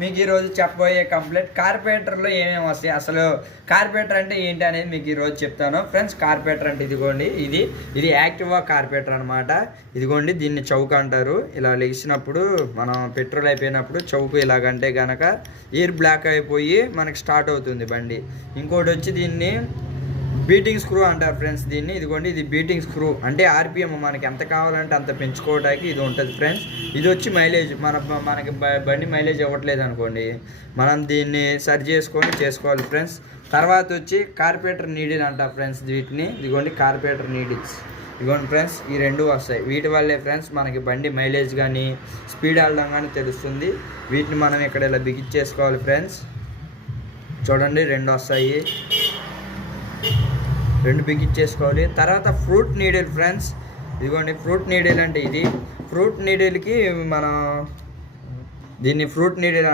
మీకు ఈరోజు చెప్పబోయే కంప్లీట్ కార్పొరేటర్లో ఏమేమి వస్తాయి, అసలు కార్పొరేటర్ అంటే ఏంటి అనేది మీకు ఈరోజు చెప్తాను ఫ్రెండ్స్. కార్పొరేటర్ అంటే ఇదిగోండి, ఇది యాక్టివా కార్పొరేటర్ అనమాట. ఇదిగోండి, దీన్ని చౌక అంటారు. ఇలా లెగిసినప్పుడు మనం పెట్రోల్ అయిపోయినప్పుడు చౌకు ఇలాగంటే కనుక ఎయిర్ బ్లాక్ అయిపోయి మనకి స్టార్ట్ అవుతుంది బండి. ఇంకోటి వచ్చి దీన్ని బీటింగ్ స్క్రూ అంటారు ఫ్రెండ్స్. దీన్ని ఇదిగోండి, ఇది బీటింగ్ స్క్రూ అంటే ఆర్పిఎం మనకి ఎంత కావాలంటే అంత పెంచుకోవడానికి ఇది ఉంటుంది ఫ్రెండ్స్. ఇది వచ్చి మైలేజ్ మనకి బండి మైలేజ్ ఇవ్వట్లేదు అనుకోండి, మనం దీన్ని సరి చేసుకోవాలి ఫ్రెండ్స్. తర్వాత వచ్చి కార్పొరేటర్ నీడిల్ అంటారు ఫ్రెండ్స్ వీటిని. ఇదిగోండి కార్పొరేటర్ నీడిల్స్, ఇదిగోండి ఫ్రెండ్స్. ఈ రెండు వస్తాయి. వీటి వల్లే ఫ్రెండ్స్ మనకి బండి మైలేజ్ కానీ స్పీడ్ వెళ్ళడం కానీ తెలుస్తుంది. వీటిని మనం ఇక్కడ ఇలా బిగించేసుకోవాలి ఫ్రెండ్స్. చూడండి, రెండు వస్తాయి, రెండు బిగించేసుకోవాలి. తర్వాత ఫ్రూట్ నీడిల్ ఫ్రెండ్స్. ఇదిగోండి ఫ్రూట్ నీడిల్ అంటే ఇది. ఫ్రూట్ నీడిల్కి మనం దీన్ని ఫ్రూట్ నీడిల్